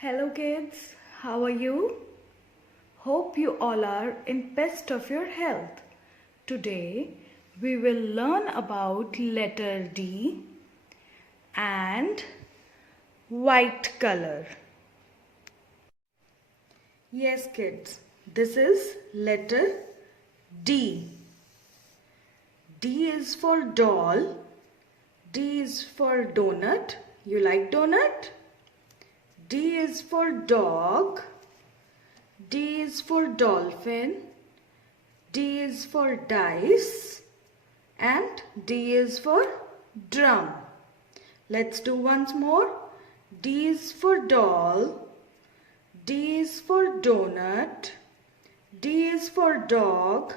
Hello kids, how are you? Hope you all are in best of your health. Today we will learn about letter D and white color. Yes kids, this is letter D. D is for doll. D is for donut. You like donut? D is for dog. D is for dolphin. D is for dice. And D is for drum. Let's do once more. D is for doll. D is for donut. D is for dog.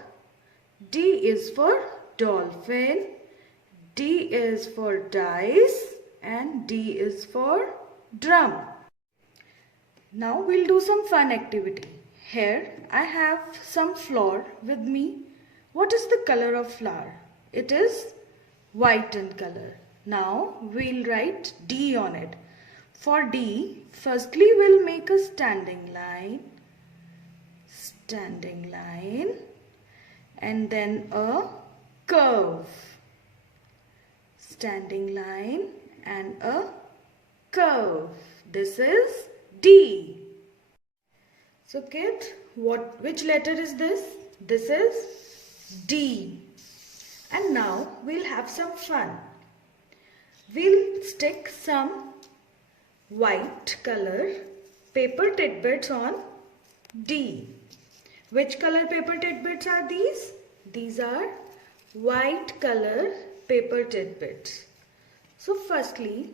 D is for dolphin. D is for dice. And D is for drum. Now we'll do some fun activity. Here I have some flour with me. What is the color of flour? It is white in color. Now we'll write D on it. For D, firstly we'll make a standing line, and then a curve, standing line and a curve. This is D. So kids, which letter is this? This is D. And now we'll have some fun. We'll stick some white color paper tidbits on D. Which color paper tidbits are these? These are white color paper tidbits. So firstly,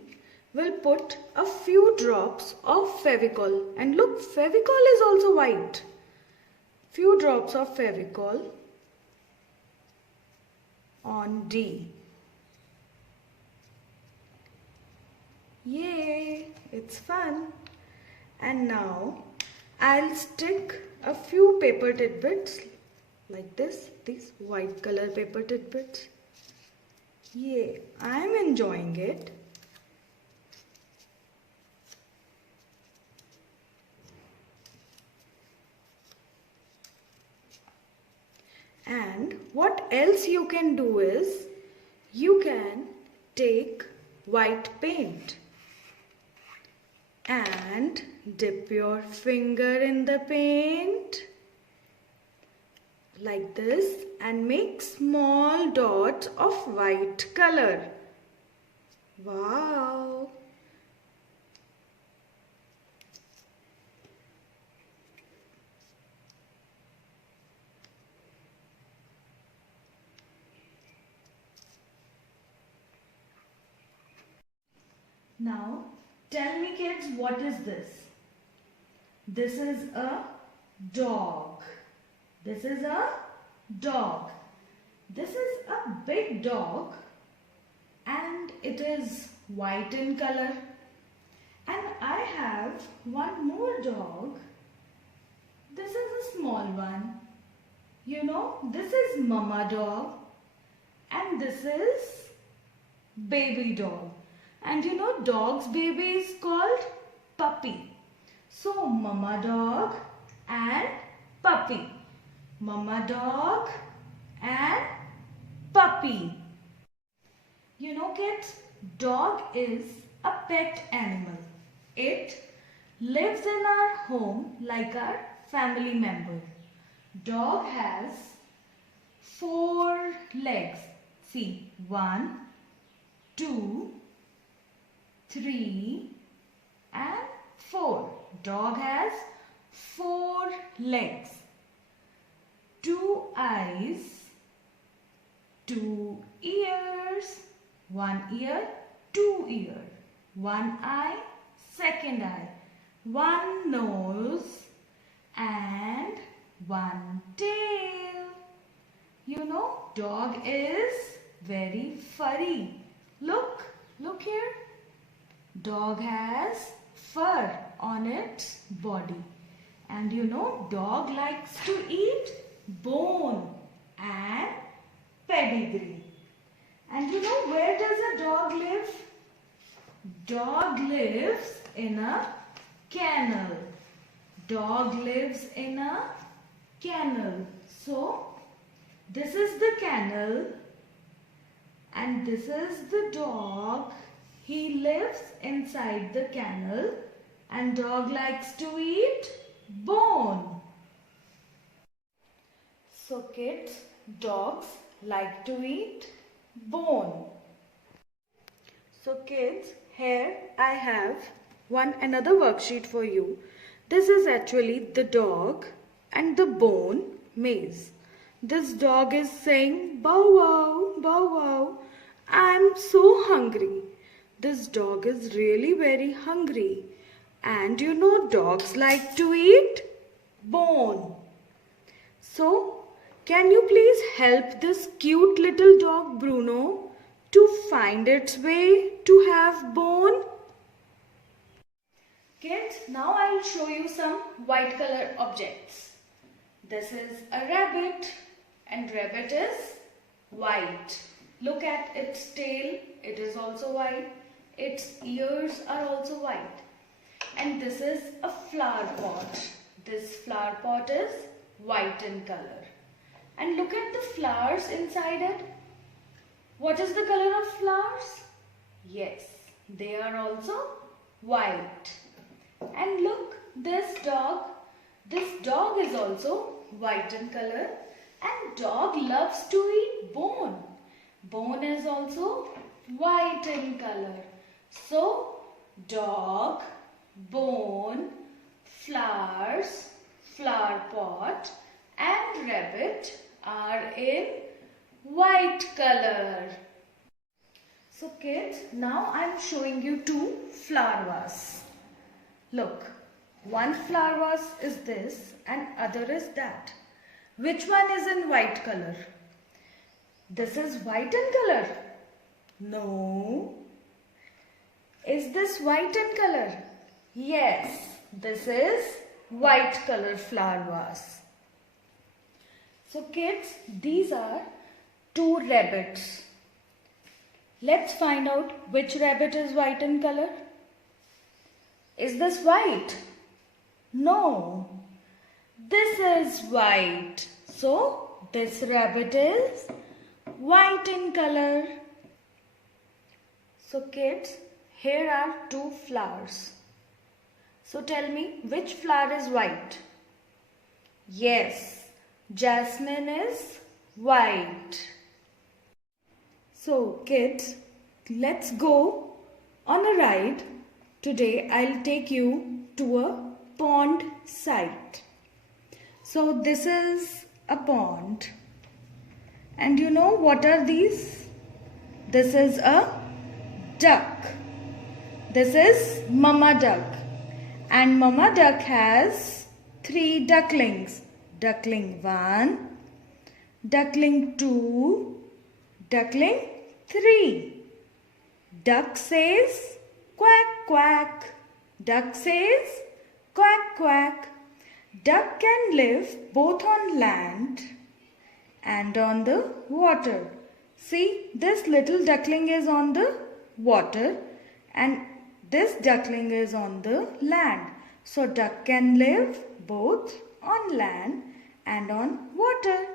we'll put a few drops of Fevicol, and look, Fevicol is also white. Few drops of Fevicol on D. Yay, it's fun. And now I'll stick a few paper tidbits like this, these white color paper tidbits. Yay, I'm enjoying it. And what else you can do is, you can take white paint and dip your finger in the paint like this and make small dots of white color. Wow! Now, tell me kids, what is this? This is a dog. This is a dog. This is a big dog and it is white in color. And I have one more dog. This is a small one. You know, this is mama dog and this is baby dog. And you know, dog's baby is called puppy. So, mama dog and puppy. Mama dog and puppy. You know kids, dog is a pet animal. It lives in our home like our family member. Dog has 4 legs. See, 1, 2, 3 and 4. Dog has 4 legs, 2 eyes, 2 ears, 1 ear, 2 ear, 1 eye, 2nd eye, 1 nose and 1 tail. You know, dog is very furry. Look here. Dog has fur on its body. And you know, dog likes to eat bone and pedigree. And you know, where does a dog live? Dog lives in a Kennel. Dog lives in a kennel. So, this is the kennel and this is the dog. He lives inside the kennel and dog likes to eat bone. So kids, dogs like to eat bone. So kids, here I have another worksheet for you. This is actually the dog and the bone maze. This dog is saying bow wow, bow wow. I'm so hungry. This dog is really very hungry. And you know dogs like to eat bone. So, can you please help this cute little dog Bruno to find its way to have bone? Kids, now I'll show you some white color objects. This is a rabbit and rabbit is white. Look at its tail, it is also white. Its ears are also white. And this is a flower pot. This flower pot is white in color. And look at the flowers inside it. What is the color of flowers? Yes, they are also white. And look, this dog is also white in color and dog loves to eat bone. Bone is also white in color. So, dog, bone, flowers, flower pot and rabbit are in white color. So kids, now I am showing you two flower vases. Look, one flower vase is this and other is that. Which one is in white color? This is white in color. No. Is this white in color? Yes, this is white color flower vase. So kids, these are two rabbits. Let's find out which rabbit is white in color. Is this white? No. This is white. So, this rabbit is white in color. So kids, here are two flowers. So tell me, which flower is white? Yes, jasmine is white. So kids, let's go on a ride. Today I'll take you to a pond site. So this is a pond. And you know what are these? This is a duck. This is mama duck. And mama duck has 3 ducklings. Duckling 1, duckling 2, duckling 3. Duck says quack quack. Duck says quack quack. Duck can live both on land and on the water. See, this little duckling is on the water and this duckling is on the land. So duck can live both on land and on water.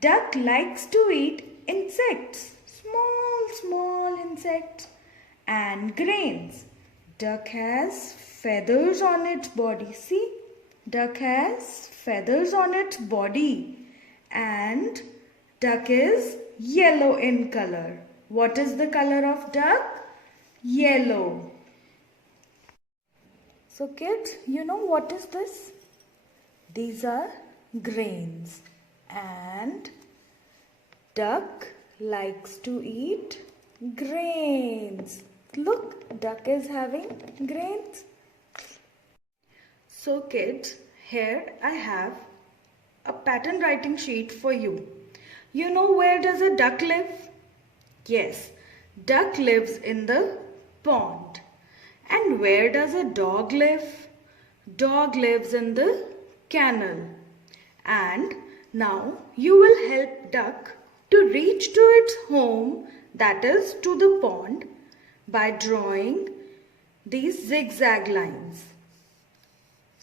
Duck likes to eat insects, small insects and grains. Duck has feathers on its body. See, duck has feathers on its body and duck is yellow in color. What is the color of duck? Yellow. So kids, you know what is this? These are grains and duck likes to eat grains. Look, duck is having grains. So kids, here I have a pattern writing sheet for you. You know where does a duck live? Yes, duck lives in the pond. And where does a dog live? Dog lives in the kennel. And now you will help duck to reach to its home, that is to the pond, by drawing these zigzag lines.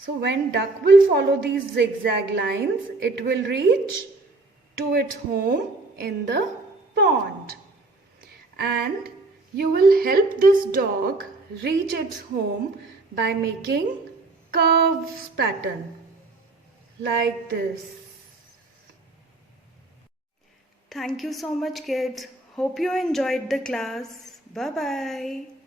So when duck will follow these zigzag lines, it will reach to its home in the pond. And you will help this dog reach its home by making curves pattern like this. Thank you so much, kids. Hope you enjoyed the class. Bye-bye.